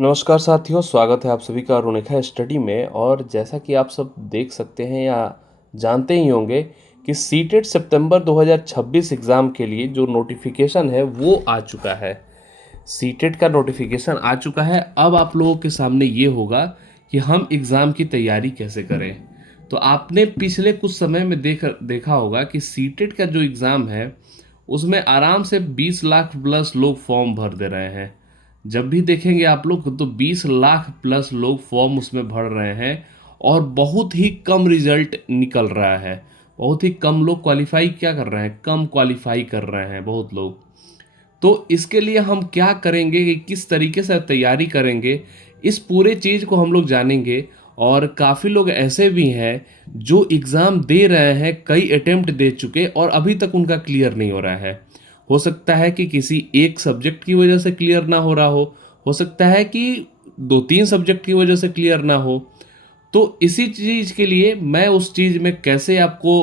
नमस्कार साथियों, स्वागत है आप सभी का रुणिका स्टडी में। और जैसा कि आप सब देख सकते हैं या जानते ही होंगे कि सीटेट सितंबर 2026 एग्ज़ाम के लिए जो नोटिफिकेशन है वो आ चुका है। सीटेट का नोटिफिकेशन आ चुका है। अब आप लोगों के सामने ये होगा कि हम एग्ज़ाम की तैयारी कैसे करें। तो आपने पिछले कुछ समय में देखा होगा कि सीटेट का जो एग्ज़ाम है उसमें आराम से 20 लाख प्लस लोग फॉर्म भर दे रहे हैं। जब भी देखेंगे आप लोग तो 20 लाख प्लस लोग फॉर्म उसमें भर रहे हैं और बहुत ही कम रिजल्ट निकल रहा है। बहुत ही कम लोग क्वालिफाई क्या कर रहे हैं, कम क्वालिफाई कर रहे हैं बहुत लोग। तो इसके लिए हम क्या करेंगे, कि किस तरीके से तैयारी करेंगे, इस पूरे चीज़ को हम लोग जानेंगे। और काफ़ी लोग ऐसे भी हैं जो एग्ज़ाम दे रहे हैं, कई अटेम्प्ट दे चुके और अभी तक उनका क्लियर नहीं हो रहा है। हो सकता है कि किसी एक सब्जेक्ट की वजह से क्लियर ना हो रहा हो सकता है कि दो तीन सब्जेक्ट की वजह से क्लियर ना हो। तो इसी चीज़ के लिए मैं उस चीज़ में कैसे आपको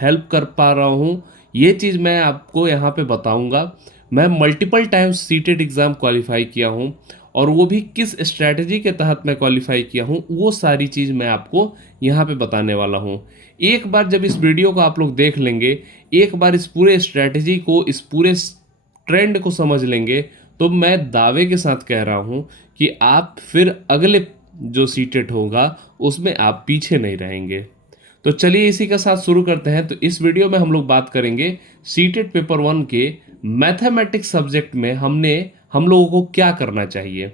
हेल्प कर पा रहा हूँ, ये चीज़ मैं आपको यहाँ पे बताऊँगा। मैं multiple times CTET exam qualify किया हूँ और वो भी किस स्ट्रैटेजी के तहत मैं क्वालिफाई किया हूँ, वो सारी चीज़ मैं आपको यहाँ पे बताने वाला हूँ। एक बार जब इस वीडियो को आप लोग देख लेंगे, एक बार इस पूरे स्ट्रैटेजी को, इस पूरे ट्रेंड को समझ लेंगे, तो मैं दावे के साथ कह रहा हूँ कि आप फिर अगले जो सीटेट होगा उसमें आप पीछे नहीं रहेंगे। तो चलिए इसी के साथ शुरू करते हैं। तो इस वीडियो में हम लोग बात करेंगे सीटेट पेपर 1 के मैथमेटिक्स सब्जेक्ट में हम लोगों को क्या करना चाहिए।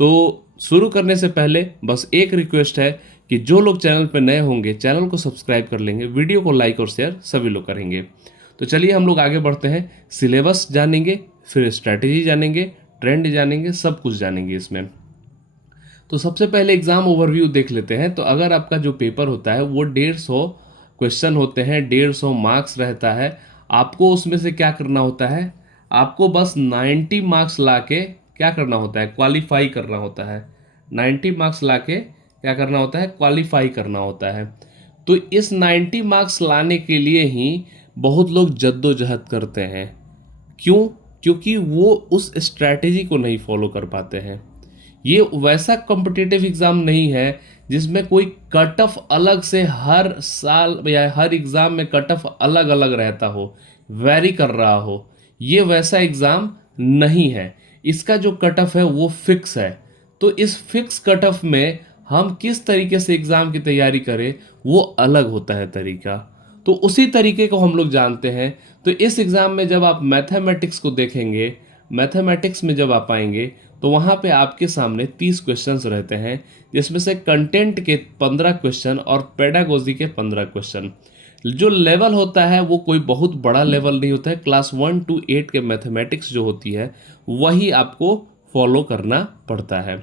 तो शुरू करने से पहले बस एक रिक्वेस्ट है कि जो लोग चैनल पर नए होंगे चैनल को सब्सक्राइब कर लेंगे, वीडियो को लाइक और शेयर सभी लोग करेंगे। तो चलिए हम लोग आगे बढ़ते हैं। सिलेबस जानेंगे, फिर स्ट्रैटेजी जानेंगे, ट्रेंड जानेंगे, सब कुछ जानेंगे इसमें। तो सबसे पहले एग्ज़ाम ओवरव्यू देख लेते हैं। तो अगर आपका जो पेपर होता है वो 150 क्वेश्चन होते हैं, 150 मार्क्स रहता है। आपको उसमें से क्या करना होता है, आपको बस 90 मार्क्स ला के क्या करना होता है, क्वालिफाई करना होता है। 90 मार्क्स ला के क्या करना होता है, क्वालिफाई करना होता है। तो इस 90 मार्क्स लाने के लिए ही बहुत लोग जद्दोजहद करते हैं। क्यों? क्योंकि वो उस स्ट्रैटेजी को नहीं फॉलो कर पाते हैं। ये वैसा कॉम्पिटिटिव एग्ज़ाम नहीं है जिसमें कोई कट ऑफ अलग से हर साल या हर एग्ज़ाम में कट ऑफ अलग अलग रहता हो, वैरी कर रहा हो। ये वैसा एग्ज़ाम नहीं है। इसका जो कट ऑफ है वो फिक्स है। तो इस फिक्स कट ऑफ में हम किस तरीके से एग्ज़ाम की तैयारी करें, वो अलग होता है तरीका। तो उसी तरीके को हम लोग जानते हैं। तो इस एग्ज़ाम में जब आप मैथमेटिक्स को देखेंगे, मैथमेटिक्स में जब आप आएंगे तो वहाँ पे आपके सामने 30 क्वेश्चंस रहते हैं, जिसमें से कंटेंट के 15 क्वेश्चन और पेडागोजी के 15 क्वेश्चन। जो लेवल होता है वो कोई बहुत बड़ा लेवल नहीं होता है। क्लास 1 to 8 के मैथमेटिक्स जो होती है वही आपको फॉलो करना पड़ता है।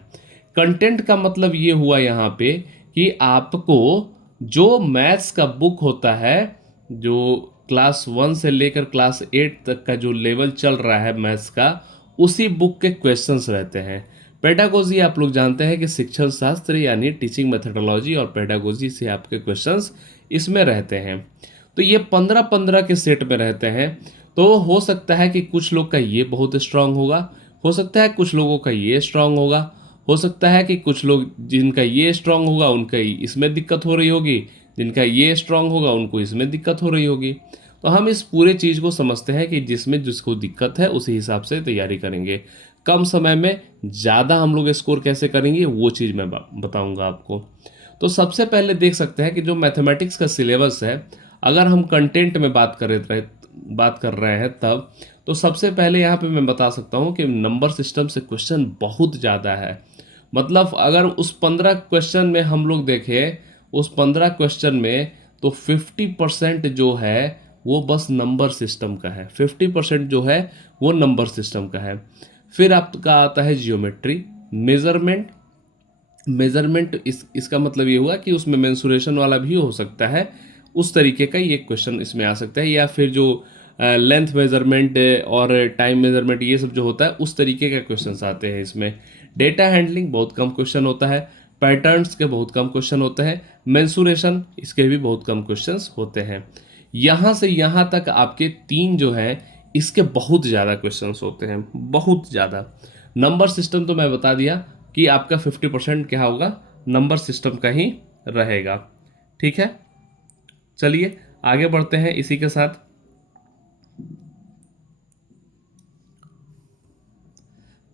कंटेंट का मतलब ये हुआ यहाँ पे कि आपको जो मैथ्स का बुक होता है, जो क्लास 1 से लेकर क्लास 8 तक का जो लेवल चल रहा है मैथ्स का, उसी बुक के क्वेश्चंस रहते हैं। पेडागोजी आप लोग जानते हैं कि शिक्षण शास्त्र यानी टीचिंग मेथडोलॉजी और पेडागोजी से आपके क्वेश्चंस इसमें रहते हैं। तो ये 15-15 के सेट में रहते हैं। तो हो सकता है कि कुछ लोग का ये बहुत स्ट्रांग होगा, हो सकता है कुछ लोगों का ये स्ट्रांग होगा, हो सकता है कि कुछ लोग जिनका ये स्ट्रांग होगा उनका इसमें दिक्कत हो रही होगी, जिनका ये स्ट्रांग होगा उनको इसमें दिक्कत हो रही होगी। तो हम इस पूरे चीज़ को समझते हैं कि जिसमें जिसको दिक्कत है उसी हिसाब से तैयारी करेंगे। कम समय में ज़्यादा हम लोग स्कोर कैसे करेंगे वो चीज़ मैं बताऊंगा आपको। तो सबसे पहले देख सकते हैं कि जो मैथमेटिक्स का सिलेबस है, अगर हम कंटेंट में बात कर रहे हैं तब, तो सबसे पहले यहाँ पे मैं बता सकता हूँ कि नंबर सिस्टम से क्वेश्चन बहुत ज़्यादा है। मतलब अगर उस 15 क्वेश्चन में हम लोग देखें, उस 15 क्वेश्चन में तो 50% जो है वो बस नंबर सिस्टम का है। 50% जो है वो नंबर सिस्टम का है। फिर आपका आता है जियोमेट्री, मेज़रमेंट। मेज़रमेंट इसका मतलब ये हुआ कि उसमें मेंसुरेशन वाला भी हो सकता है, उस तरीके का ये क्वेश्चन इसमें आ सकता है। या फिर जो लेंथ मेज़रमेंट और टाइम मेज़रमेंट ये सब जो होता है उस तरीके का क्वेश्चंस आते हैं इसमें। डेटा हैंडलिंग बहुत कम क्वेश्चन होता है, पैटर्न्स के बहुत कम क्वेश्चन होते हैं, मेंसुरेशन इसके भी बहुत कम क्वेश्चंस होते हैं। यहाँ से यहाँ तक आपके 3 जो हैं इसके बहुत ज़्यादा क्वेश्चंस होते हैं, बहुत ज़्यादा। नंबर सिस्टम तो मैं बता दिया, कि आपका 50% क्या होगा, नंबर सिस्टम का ही रहेगा। ठीक है, चलिए आगे बढ़ते हैं इसी के साथ।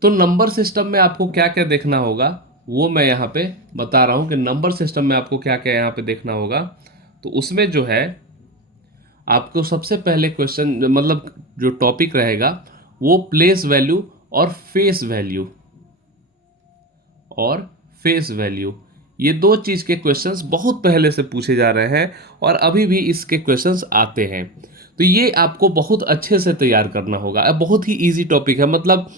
तो नंबर सिस्टम में आपको क्या क्या देखना होगा वो मैं यहाँ पे बता रहा हूँ कि नंबर सिस्टम में आपको क्या क्या यहाँ पे देखना होगा। तो उसमें जो है आपको सबसे पहले क्वेश्चन मतलब जो टॉपिक रहेगा वो प्लेस वैल्यू और फेस वैल्यू, और फेस वैल्यू, ये दो चीज़ के क्वेश्चंस बहुत पहले से पूछे जा रहे हैं और अभी भी इसके क्वेश्चंस आते हैं। तो ये आपको बहुत अच्छे से तैयार करना होगा। अब बहुत ही इजी टॉपिक है, मतलब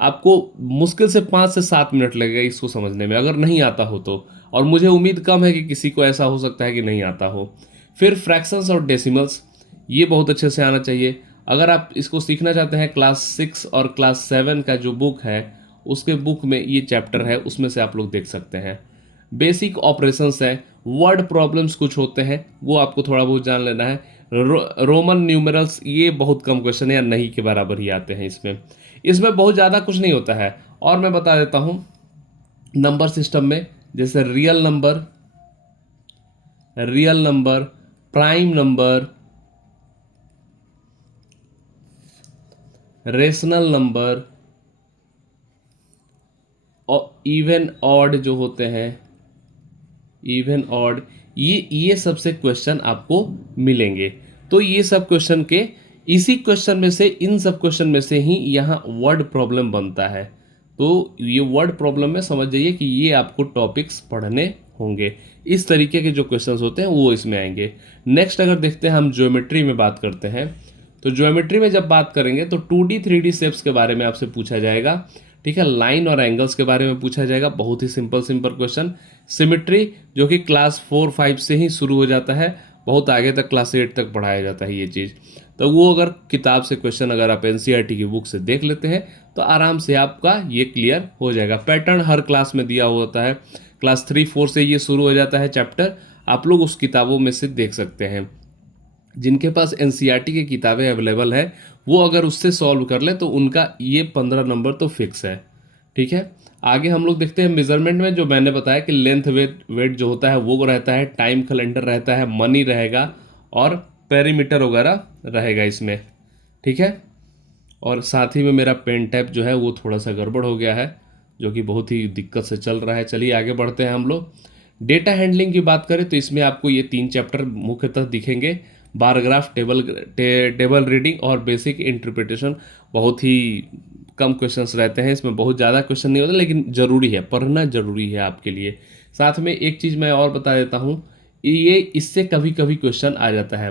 आपको मुश्किल से 5 से 7 मिनट लगेगा इसको समझने में अगर नहीं आता हो तो, और मुझे उम्मीद कम है कि किसी को ऐसा हो सकता है कि नहीं आता हो। फिर फ्रैक्शंस और डेसिमल्स, ये बहुत अच्छे से आना चाहिए। अगर आप इसको सीखना चाहते हैं, क्लास 6 और क्लास 7 का जो बुक है उसके बुक में ये चैप्टर है, उसमें से आप लोग देख सकते हैं। बेसिक ऑपरेशंस है, वर्ड प्रॉब्लम्स कुछ होते हैं वो आपको थोड़ा बहुत जान लेना है। रोमन न्यूमेरल्स, ये बहुत कम क्वेश्चन है या नहीं के बराबर ही आते हैं इसमें। इसमें बहुत ज़्यादा कुछ नहीं होता है। और मैं बता देता हूँ नंबर सिस्टम में, जैसे real number, prime number, rational number और इवन ऑड जो होते हैं, इवन ऑड, ये सबसे क्वेश्चन आपको मिलेंगे। तो ये सब क्वेश्चन के, इसी क्वेश्चन में से, इन सब क्वेश्चन में से ही यहाँ वर्ड प्रॉब्लम बनता है। तो ये वर्ड प्रॉब्लम में समझ जाइए कि ये आपको टॉपिक्स पढ़ने होंगे। इस तरीके के जो क्वेश्चंस होते हैं वो इसमें आएंगे। नेक्स्ट अगर देखते हैं, हम ज्योमेट्री में बात करते हैं। तो ज्योमेट्री में जब बात करेंगे तो 2D 3D शेप्स के बारे में आपसे पूछा जाएगा। ठीक है, लाइन और एंगल्स के बारे में पूछा जाएगा, बहुत ही सिंपल सिंपल क्वेश्चन। सिमेट्री जो कि क्लास 4 5 से ही शुरू हो जाता है, बहुत आगे तक क्लास 8 तक पढ़ाया जाता है ये चीज़। तो वो अगर किताब से क्वेश्चन अगर आप एनसीईआरटी की बुक से देख लेते हैं तो आराम से आपका ये क्लियर हो जाएगा। पैटर्न हर क्लास में दिया होता है, क्लास 3 4 से ये शुरू हो जाता है चैप्टर, आप लोग उस किताबों में से देख सकते हैं। जिनके पास एनसीईआरटी की किताबें अवेलेबल है वो अगर उससे सॉल्व कर ले तो उनका ये 15 नंबर तो फिक्स है। ठीक है, आगे हम लोग देखते हैं मेजरमेंट में, जो मैंने बताया कि लेंथ वेट जो होता है वो रहता है, टाइम कैलेंडर रहता है, मनी रहेगा और पेरीमीटर वगैरह रहेगा इसमें। ठीक है, और साथ ही में मेरा पेन टैप जो है वो थोड़ा सा गड़बड़ हो गया है, जो कि बहुत ही दिक्कत से चल रहा है। चलिए आगे बढ़ते हैं हम लोग। डेटा हैंडलिंग की बात करें तो इसमें आपको ये 3 चैप्टर मुख्यतः दिखेंगे, बारग्राफ, टेबल रीडिंग और बेसिक इंटरप्रिटेशन। बहुत ही कम क्वेश्चंस रहते हैं इसमें, बहुत ज़्यादा क्वेश्चन नहीं होता, लेकिन ज़रूरी है, पढ़ना ज़रूरी है आपके लिए। साथ में एक चीज़ मैं और बता देता हूँ, ये इससे कभी कभी क्वेश्चन आ जाता है,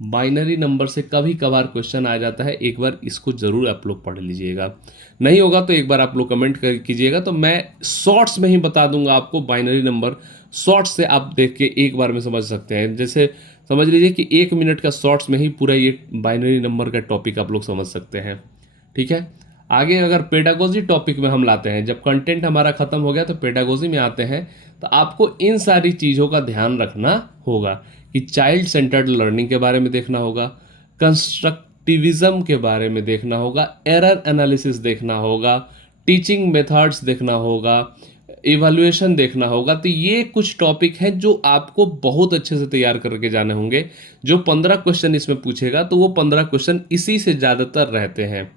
बाइनरी नंबर से कभी कभार क्वेश्चन आ जाता है। एक बार इसको ज़रूर आप लोग पढ़ लीजिएगा, नहीं होगा तो एक बार आप लोग कमेंट कीजिएगा, तो मैं शॉर्ट्स में ही बता दूंगा आपको बाइनरी नंबर। शॉर्ट्स से आप देख के एक बार में समझ सकते हैं, जैसे समझ लीजिए कि 1 मिनट का शॉर्ट्स में ही पूरा ये बाइनरी नंबर का टॉपिक आप लोग समझ सकते हैं। ठीक है, आगे अगर पेडागोजी टॉपिक में हम लाते हैं, जब कंटेंट हमारा ख़त्म हो गया तो पेडागोजी में आते हैं, तो आपको इन सारी चीज़ों का ध्यान रखना होगा कि चाइल्ड सेंटर्ड लर्निंग के बारे में देखना होगा, कंस्ट्रक्टिविज्म के बारे में देखना होगा, एरर एनालिसिस देखना होगा, टीचिंग मेथड्स देखना होगा, इवैल्यूएशन देखना होगा। तो ये कुछ टॉपिक हैं जो आपको बहुत अच्छे से तैयार करके जाने होंगे। जो 15 क्वेश्चन इसमें पूछेगा तो वो 15 क्वेश्चन इसी से ज़्यादातर रहते हैं,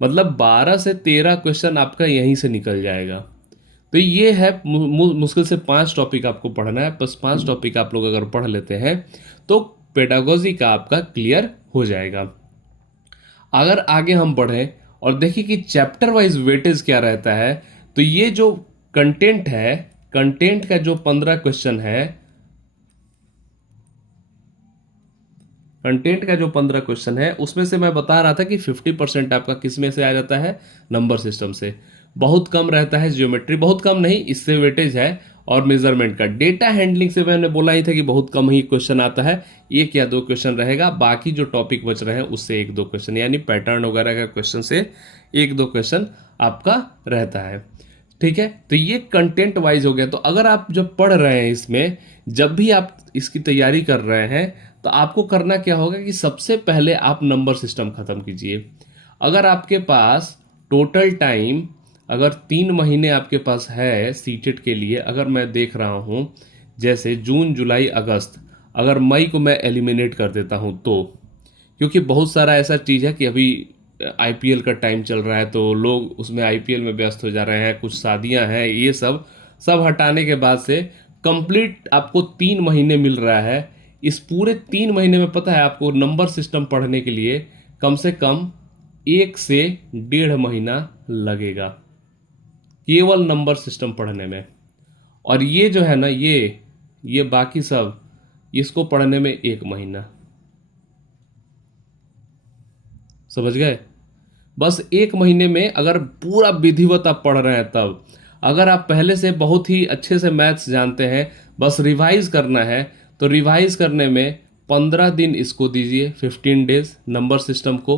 मतलब 12 से 13 क्वेश्चन आपका यहीं से निकल जाएगा। तो ये है मुश्किल से 5 टॉपिक आपको पढ़ना है, बस 5 टॉपिक आप लोग अगर पढ़ लेते हैं तो पेडागोजी का आपका क्लियर हो जाएगा। अगर आगे हम बढ़ें और देखिए कि चैप्टर वाइज वेटेज क्या रहता है, तो ये जो कंटेंट है, कंटेंट का जो 15 क्वेश्चन है, कंटेंट का जो 15 क्वेश्चन है उसमें से मैं बता रहा था कि 50% आपका किस में से आ जाता है, नंबर सिस्टम से। बहुत कम रहता है ज्योमेट्री, बहुत कम नहीं, इससे वेटेज है। और मेजरमेंट का, डेटा हैंडलिंग से मैंने बोला ही था कि बहुत कम ही क्वेश्चन आता है, 1 या 2 क्वेश्चन रहेगा, बाकी जो टॉपिक बच रहे हैं उससे 1-2 क्वेश्चन, यानी पैटर्न वगैरह का क्वेश्चन से 1-2 क्वेश्चन आपका रहता है। ठीक है, तो ये कंटेंट वाइज हो गया। तो अगर आप जब पढ़ रहे हैं इसमें, जब भी आप इसकी तैयारी कर रहे हैं, तो आपको करना क्या होगा कि सबसे पहले आप नंबर सिस्टम ख़त्म कीजिए। अगर आपके पास टोटल टाइम अगर 3 महीने आपके पास है सीटेट के लिए, अगर मैं देख रहा हूँ जैसे जून जुलाई अगस्त, अगर मई को मैं एलिमिनेट कर देता हूँ तो, क्योंकि बहुत सारा ऐसा चीज़ है कि अभी आईपीएल का टाइम चल रहा है तो लोग उसमें आईपीएल में व्यस्त हो जा रहे हैं, कुछ शादियां हैं, ये सब सब हटाने के बाद से कंप्लीट आपको 3 महीने मिल रहा है। इस पूरे 3 महीने में पता है आपको नंबर सिस्टम पढ़ने के लिए कम से कम 1 से 1.5 महीना लगेगा, केवल नंबर सिस्टम पढ़ने में। और ये जो है ना, ये बाकी सब इसको पढ़ने में 1 महीना, समझ गए। बस 1 महीने में अगर पूरा विधिवत आप पढ़ रहे हैं तब, अगर आप पहले से बहुत ही अच्छे से मैथ्स जानते हैं, बस रिवाइज करना है, तो रिवाइज करने में 15 दिन इसको दीजिए, 15 डेज नंबर सिस्टम को,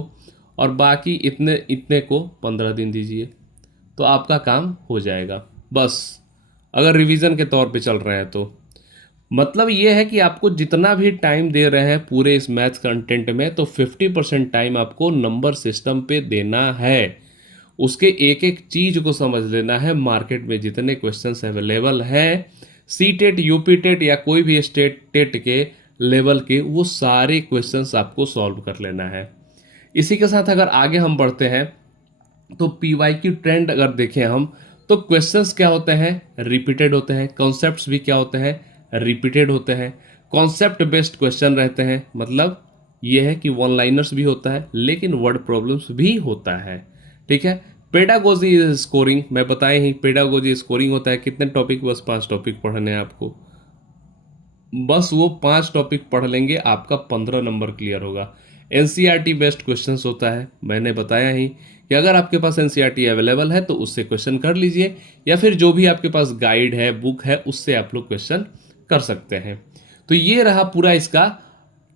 और बाकी इतने इतने को 15 दिन दीजिए, तो आपका काम हो जाएगा। बस अगर रिवीजन के तौर पे चल रहे हैं तो मतलब ये है कि आपको जितना भी टाइम दे रहे हैं पूरे इस मैथ्स कंटेंट में, तो 50% टाइम आपको नंबर सिस्टम पे देना है। उसके एक एक चीज को समझ लेना है, मार्केट में जितने क्वेश्चंस अवेलेबल हैं सी टेट यूपी टेट या कोई भी स्टेट टेट के लेवल के, वो सारे क्वेश्चंस आपको सॉल्व कर लेना है। इसी के साथ अगर आगे हम बढ़ते हैं तो पीवाई की ट्रेंड अगर देखें हम, तो क्वेश्चंस क्या होते हैं, रिपीटेड होते हैं। कॉन्सेप्ट्स भी क्या होते हैं, रिपीटेड होते हैं। कॉन्सेप्ट बेस्ड क्वेश्चन रहते हैं, मतलब ये है कि वन लाइनर्स भी होता है लेकिन वर्ड प्रॉब्लम्स भी होता है, ठीक है। पेडागोजी स्कोरिंग मैं बताए ही, पेडागोजी स्कोरिंग होता है कितने टॉपिक, बस 5 टॉपिक पढ़ने हैं आपको, बस वो 5 टॉपिक पढ़ लेंगे आपका 15 नंबर क्लियर होगा। एनसीईआरटी बेस्ड क्वेश्चंस होता है, मैंने बताया ही कि अगर आपके पास एनसीईआरटी अवेलेबल है तो उससे क्वेश्चन कर लीजिए, या फिर जो भी आपके पास गाइड है, बुक है, उससे आप लोग क्वेश्चन कर सकते हैं। तो ये रहा पूरा इसका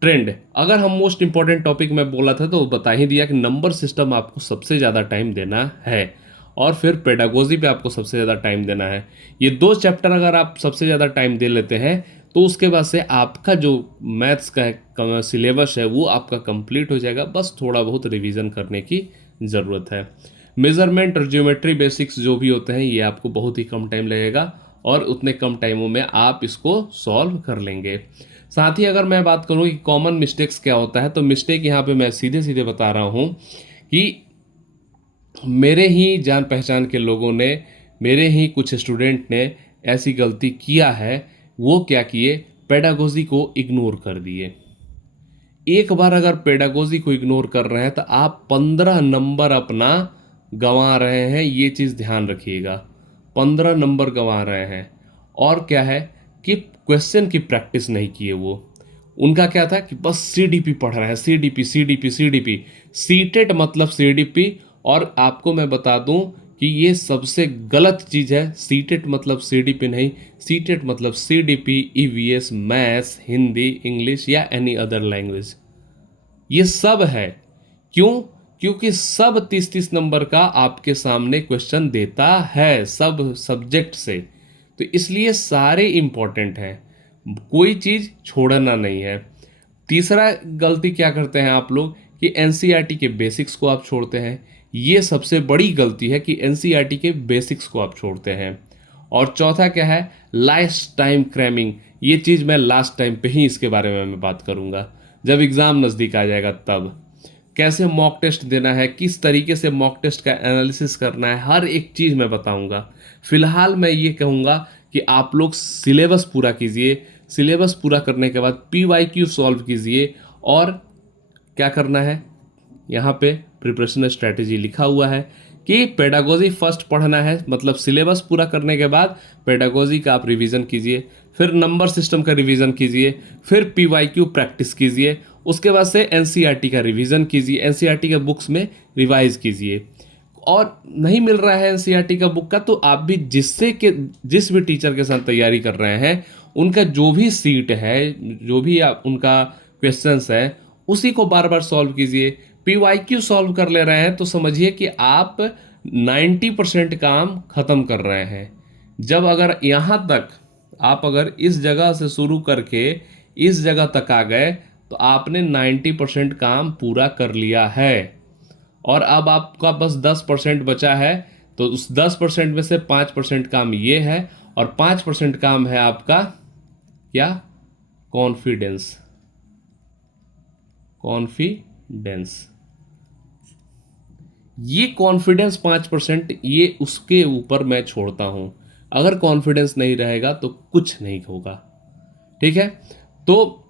ट्रेंड। अगर हम मोस्ट इंपॉर्टेंट टॉपिक में बोला था तो बता ही दिया कि नंबर सिस्टम आपको सबसे ज़्यादा टाइम देना है, और फिर पेडागोजी पे आपको सबसे ज़्यादा टाइम देना है। ये 2 चैप्टर अगर आप सबसे ज़्यादा टाइम दे लेते हैं तो उसके बाद से आपका जो मैथ्स का सिलेबस है वो आपका कंप्लीट हो जाएगा। बस थोड़ा बहुत रिवीजन करने की ज़रूरत है। मेज़रमेंट और ज्योमेट्री बेसिक्स जो भी होते हैं ये आपको बहुत ही कम टाइम लगेगा, और उतने कम टाइमों में आप इसको सॉल्व कर लेंगे। साथ ही अगर मैं बात करूँ कि कॉमन मिस्टेक्स क्या होता है, तो मिस्टेक यहाँ पे मैं सीधे सीधे बता रहा हूँ कि मेरे ही जान पहचान के लोगों ने, मेरे ही कुछ स्टूडेंट ने ऐसी गलती किया है। वो क्या किए, पेडागोजी को इग्नोर कर दिए। एक बार अगर पेडागोजी को इग्नोर कर रहे हैं तो आप 15 नंबर अपना गंवा रहे हैं, ये चीज़ ध्यान रखिएगा। 15 नंबर गंवा रहे हैं। और क्या है कि क्वेश्चन की प्रैक्टिस नहीं किए वो। उनका क्या था कि बस सीडीपी पढ़ रहे हैं, सीडीपी सीडीपी सीडीपी, सीटेट मतलब सीडीपी। और आपको मैं बता दूं कि ये सबसे गलत चीज़ है। सीटेट मतलब सीडीपी नहीं, सीटेट मतलब CDP, EVS, maths, Hindi, English या एनी अदर लैंग्वेज, ये सब है। क्यों? क्योंकि सब 30-30 नंबर का आपके सामने क्वेश्चन देता है सब सब्जेक्ट से, तो इसलिए सारे इंपॉर्टेंट हैं, कोई चीज़ छोड़ना नहीं है। तीसरा गलती क्या करते हैं आप लोग कि एनसीईआरटी के बेसिक्स को आप छोड़ते हैं। ये सबसे बड़ी गलती है कि एनसीईआरटी के बेसिक्स को आप छोड़ते हैं। और चौथा क्या है, लास्ट टाइम क्रैमिंग। ये चीज़ मैं लास्ट टाइम पे ही इसके बारे में मैं बात करूँगा, जब एग्ज़ाम नज़दीक आ जाएगा तब। कैसे मॉक टेस्ट देना है, किस तरीके से मॉक टेस्ट का एनालिसिस करना है, हर एक चीज़ मैं बताऊंगा। फिलहाल मैं ये कहूँगा कि आप लोग सिलेबस पूरा कीजिए, सिलेबस पूरा करने के बाद पीवाईक्यू सॉल्व कीजिए। और क्या करना है, यहाँ पे प्रिपरेशन स्ट्रैटेजी लिखा हुआ है कि पेडागोजी फर्स्ट पढ़ना है, मतलब सिलेबस पूरा करने के बाद पेडागोजी का आप रिवीजन कीजिए, फिर नंबर सिस्टम का रिवीजन कीजिए, फिर पीवाईक्यू प्रैक्टिस कीजिए, उसके बाद से एनसीईआरटी का रिवीजन कीजिए, एनसीईआरटी के बुक्स में रिवाइज कीजिए। और नहीं मिल रहा है एनसीईआरटी का बुक का, तो आप भी जिस भी टीचर के साथ तैयारी कर रहे हैं उनका जो भी सीट है, जो भी आप उनका क्वेश्चंस है, उसी को बार बार सॉल्व कीजिए। पीवाईक्यू सॉल्व कर ले रहे हैं तो समझिए कि आप 90% काम खत्म कर रहे हैं। जब अगर यहाँ तक आप अगर इस जगह से शुरू करके इस जगह तक आ गए तो आपने 90% काम पूरा कर लिया है। और अब आपका बस 10% बचा है, तो उस 10% में से 5% काम ये है और 5% काम है आपका क्या, कॉन्फिडेंस। कॉन्फिडेंस, ये कॉन्फिडेंस 5% ये उसके ऊपर मैं छोड़ता हूं। अगर कॉन्फिडेंस नहीं रहेगा तो कुछ नहीं होगा, ठीक है। तो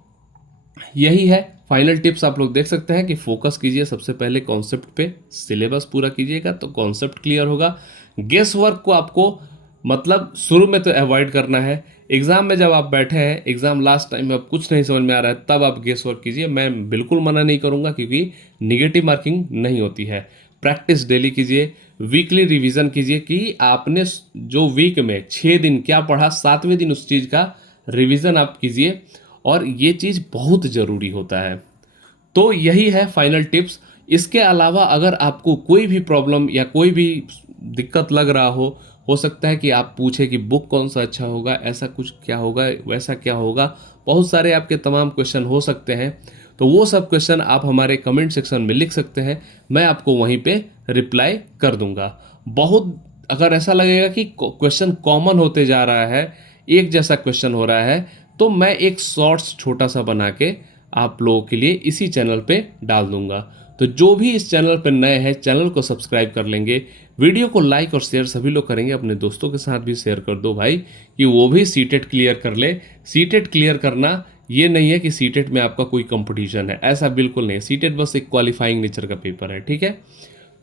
यही है फाइनल टिप्स, आप लोग देख सकते हैं कि फोकस कीजिए सबसे पहले कॉन्सेप्ट पे, सिलेबस पूरा कीजिएगा तो कॉन्सेप्ट क्लियर होगा। गेस वर्क को आपको मतलब शुरू में तो अवॉइड करना है। एग्जाम में जब आप बैठे हैं, एग्जाम लास्ट टाइम में अब कुछ नहीं समझ में आ रहा है, तब आप गेस वर्क कीजिए। मैं बिल्कुल मना नहीं करूंगा, क्योंकि निगेटिव मार्किंग नहीं होती है। प्रैक्टिस डेली कीजिए, वीकली रिवीजन कीजिए कि आपने जो वीक में 6 दिन क्या पढ़ा, 7वें दिन उस चीज़ का रिवीजन आप कीजिए, और ये चीज़ बहुत ज़रूरी होता है। तो यही है फाइनल टिप्स। इसके अलावा अगर आपको कोई भी प्रॉब्लम या कोई भी दिक्कत लग रहा हो सकता है कि आप पूछे कि बुक कौन सा अच्छा होगा, ऐसा कुछ क्या होगा, वैसा क्या होगा, बहुत सारे आपके तमाम क्वेश्चन हो सकते हैं। तो वो सब क्वेश्चन आप हमारे कमेंट सेक्शन में लिख सकते हैं, मैं आपको वहीं पे रिप्लाई कर दूंगा। बहुत अगर ऐसा लगेगा कि क्वेश्चन कॉमन होते जा रहा है, एक जैसा क्वेश्चन हो रहा है, तो मैं एक शॉर्ट्स छोटा सा बना के आप लोगों के लिए इसी चैनल पे डाल दूंगा। तो जो भी इस चैनल पर नए हैं, चैनल को सब्सक्राइब कर लेंगे, वीडियो को लाइक और शेयर सभी लोग करेंगे, अपने दोस्तों के साथ भी शेयर कर दो भाई, कि वो भी सीटेट क्लियर कर ले। सीटेट क्लियर करना ये नहीं है कि सीटेट में आपका कोई कंपटीशन है, ऐसा बिल्कुल नहीं है। सीटेट बस एक क्वालिफाइंग नेचर का पेपर है, ठीक है।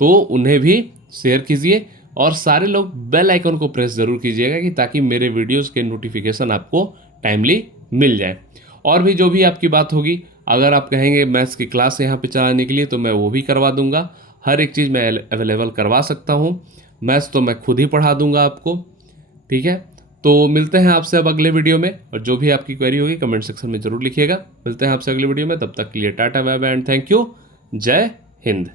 तो उन्हें भी शेयर कीजिए, और सारे लोग बेल आइकन को प्रेस ज़रूर कीजिएगा, कि ताकि मेरे वीडियोस के नोटिफिकेशन आपको टाइमली मिल जाए। और भी जो भी आपकी बात होगी, अगर आप कहेंगे मैथ्स की क्लास यहाँ पे चलाने के लिए, तो मैं वो भी करवा दूंगा। हर एक चीज़ मैं अवेलेबल करवा सकता हूँ। मैथ्स तो मैं खुद ही पढ़ा दूंगा आपको, ठीक है। तो मिलते हैं आपसे अब अगले वीडियो में, और जो भी आपकी क्वेरी होगी कमेंट सेक्शन में ज़रूर लिखिएगा। मिलते हैं आपसे अगले वीडियो में, तब तक के लिए tata bye bye and thank you. जय हिंद।